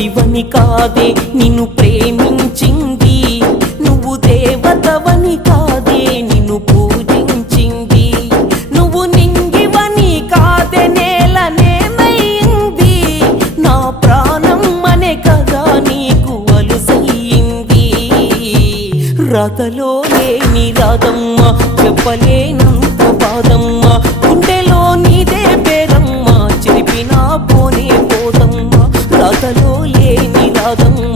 మనిషివని కాదే నిన్ను ప్రేమించింది, నువ్వు దేవతవని కాదే నిన్ను పూజించింది, నువ్వు నింగివని కాదే నేలనేమైంది, నా ప్రాణం అనే కదా నీకు అలుసయ్యింది. రాతలో లేని రాదమ్మ, చెప్పలేనంత బాధమ్మ, గుండెలో నీదే పేరమ్మ, చెరిపినా పోనే పోదమ్మ. రాతలో లేని రాదమ్మ,